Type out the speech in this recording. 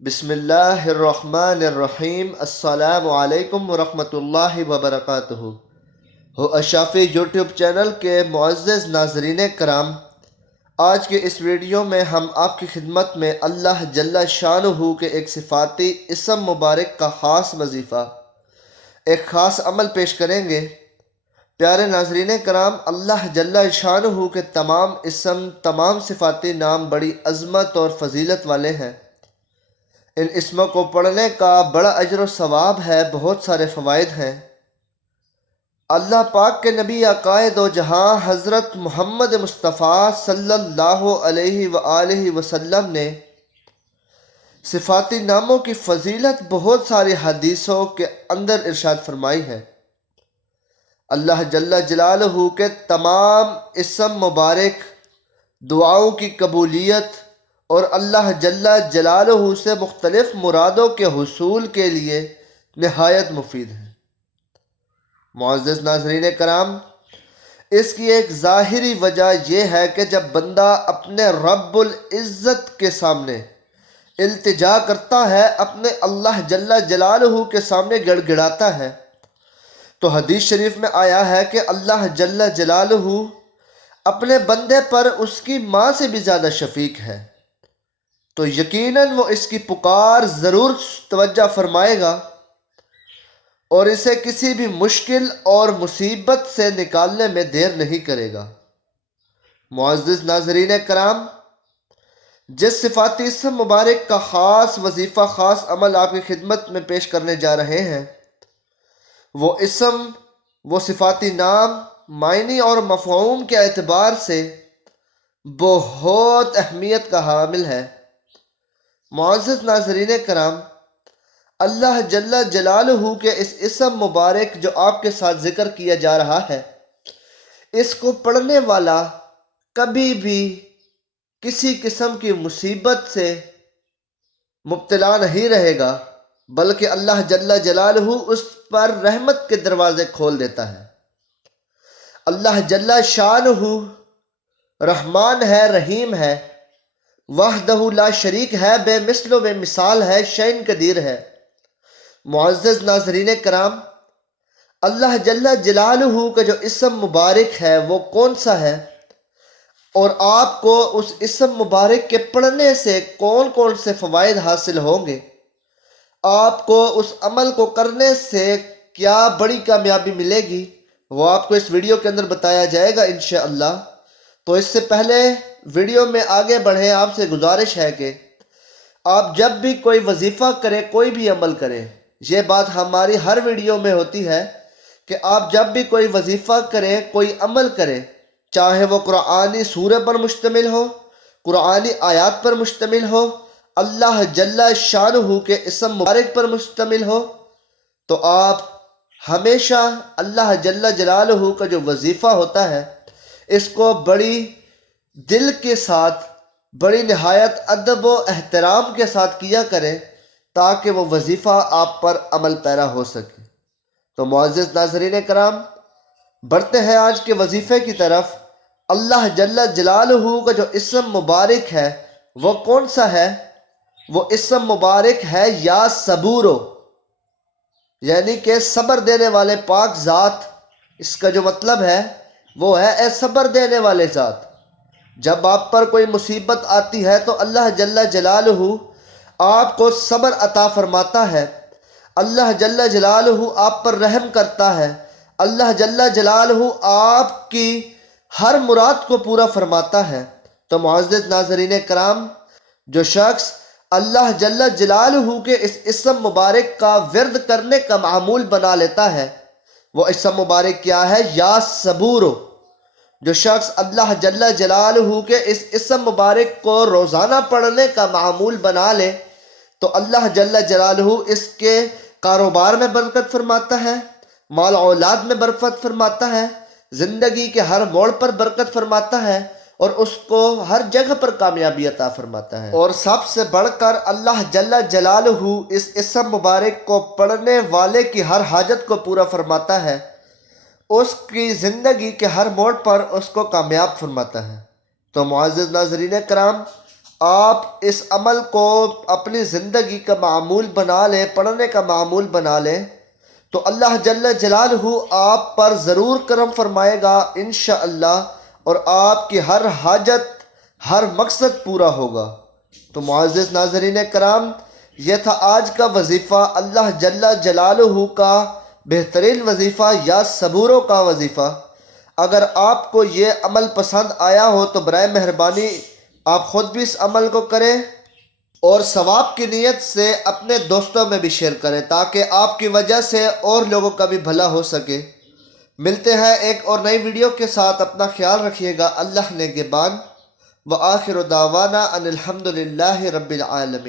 بسم اللہ الرحمن الرحیم۔ السلام علیکم ورحمۃ اللہ وبرکاتہ۔ ہو اشافی یوٹیوب چینل کے معزز ناظرین کرام، آج کے اس ویڈیو میں ہم آپ کی خدمت میں اللہ جل شانہ کے ایک صفاتی اسم مبارک کا خاص وظیفہ، ایک خاص عمل پیش کریں گے۔ پیارے ناظرین کرام، اللہ جل شانہ کے تمام اسم، تمام صفاتی نام بڑی عظمت اور فضیلت والے ہیں۔ ان اسموں کو پڑھنے کا بڑا اجر و ثواب ہے، بہت سارے فوائد ہیں۔ اللہ پاک کے نبی عقائد دو جہاں حضرت محمد مصطفیٰ صلی اللہ علیہ وآلہ وسلم نے صفاتی ناموں کی فضیلت بہت ساری حدیثوں کے اندر ارشاد فرمائی ہے۔ اللہ جل جلالہ کے تمام اسم مبارک دعاؤں کی قبولیت اور اللہ جل جلالہ سے مختلف مرادوں کے حصول کے لیے نہایت مفید ہے۔ معزز ناظرین کرام، اس کی ایک ظاہری وجہ یہ ہے کہ جب بندہ اپنے رب العزت کے سامنے التجا کرتا ہے، اپنے اللہ جل جلالہ کے سامنے گڑ گڑاتا ہے، تو حدیث شریف میں آیا ہے کہ اللہ جل جلالہ اپنے بندے پر اس کی ماں سے بھی زیادہ شفیق ہے، تو یقیناً وہ اس کی پکار ضرور توجہ فرمائے گا اور اسے کسی بھی مشکل اور مصیبت سے نکالنے میں دیر نہیں کرے گا۔ معزز ناظرین کرام، جس صفاتی اسم مبارک کا خاص وظیفہ، خاص عمل آپ کی خدمت میں پیش کرنے جا رہے ہیں، وہ اسم، وہ صفاتی نام معنی اور مفہوم کے اعتبار سے بہت اہمیت کا حامل ہے۔ معزز ناظرین کرام، اللہ جل جلالہ کے اس اسم مبارک جو آپ کے ساتھ ذکر کیا جا رہا ہے، اس کو پڑھنے والا کبھی بھی کسی قسم کی مصیبت سے مبتلا نہیں رہے گا، بلکہ اللہ جل جلالہ اس پر رحمت کے دروازے کھول دیتا ہے۔ اللہ جل شانہ رحمان ہے، رحیم ہے، وحدہ لا شریک ہے، بے مثل و بے مثال ہے، شین قدیر ہے۔ معزز ناظرین کرام، اللہ جل جلالہ کا جو اسم مبارک ہے وہ کون سا ہے، اور آپ کو اس اسم مبارک کے پڑھنے سے کون کون سے فوائد حاصل ہوں گے، آپ کو اس عمل کو کرنے سے کیا بڑی کامیابی ملے گی، وہ آپ کو اس ویڈیو کے اندر بتایا جائے گا انشاءاللہ۔ تو اس سے پہلے ویڈیو میں آگے بڑھیں، آپ سے گزارش ہے کہ آپ جب بھی کوئی وظیفہ کریں، کوئی بھی عمل کریں، یہ بات ہماری ہر ویڈیو میں ہوتی ہے کہ آپ جب بھی کوئی وظیفہ کریں، کوئی عمل کریں، چاہے وہ قرآنی سورہ پر مشتمل ہو، قرآنی آیات پر مشتمل ہو، اللہ جل شانہ کے اسم مبارک پر مشتمل ہو، تو آپ ہمیشہ اللہ جل جلالہ کا جو وظیفہ ہوتا ہے، اس کو بڑی دل کے ساتھ، بڑی نہایت ادب و احترام کے ساتھ کیا کریں، تاکہ وہ وظیفہ آپ پر عمل پیرا ہو سکے۔ تو معزز ناظرین کرام، بڑھتے ہیں آج کے وظیفے کی طرف۔ اللہ جل جلالہ کا جو اسم مبارک ہے وہ کون سا ہے؟ وہ اسم مبارک ہے یا صبورو، یعنی کہ صبر دینے والے پاک ذات۔ اس کا جو مطلب ہے وہ ہے اے صبر دینے والے ذات۔ جب آپ پر کوئی مصیبت آتی ہے تو اللہ جل جلالہ آپ کو صبر عطا فرماتا ہے، اللہ جل جلالہ آپ پر رحم کرتا ہے، اللہ جل جلالہ آپ کی ہر مراد کو پورا فرماتا ہے۔ تو معزز ناظرین کرام، جو شخص اللہ جل جلالہ کے اس اسم مبارک کا ورد کرنے کا معمول بنا لیتا ہے، وہ اسم مبارک کیا ہے؟ یا صبورو۔ جو شخص اللہ جل جلالہ کے اس اسم مبارک کو روزانہ پڑھنے کا معمول بنا لے، تو اللہ جل جلالہ اس کے کاروبار میں برکت فرماتا ہے، مال اولاد میں برکت فرماتا ہے، زندگی کے ہر موڑ پر برکت فرماتا ہے، اور اس کو ہر جگہ پر کامیابی عطا فرماتا ہے۔ اور سب سے بڑھ کر اللہ جل جلالہ اس اسم مبارک کو پڑھنے والے کی ہر حاجت کو پورا فرماتا ہے، اس کی زندگی کے ہر موڑ پر اس کو کامیاب فرماتا ہے۔ تو معزز ناظرین کرام، آپ اس عمل کو اپنی زندگی کا معمول بنا لیں، پڑھنے کا معمول بنا لیں، تو اللہ جل جلالہ آپ پر ضرور کرم فرمائے گا انشاءاللہ، اور آپ کی ہر حاجت، ہر مقصد پورا ہوگا۔ تو معزز ناظرین کرام، یہ تھا آج کا وظیفہ، اللہ جل جلالہ کا بہترین وظیفہ یا صبوروں کا وظیفہ۔ اگر آپ کو یہ عمل پسند آیا ہو تو برائے مہربانی آپ خود بھی اس عمل کو کریں اور ثواب کی نیت سے اپنے دوستوں میں بھی شیئر کریں، تاکہ آپ کی وجہ سے اور لوگوں کا بھی بھلا ہو سکے۔ ملتے ہیں ایک اور نئی ویڈیو کے ساتھ، اپنا خیال رکھیے گا، اللہ نگہبان۔ وآخر دعوانا ان الحمد للہ رب العالمین۔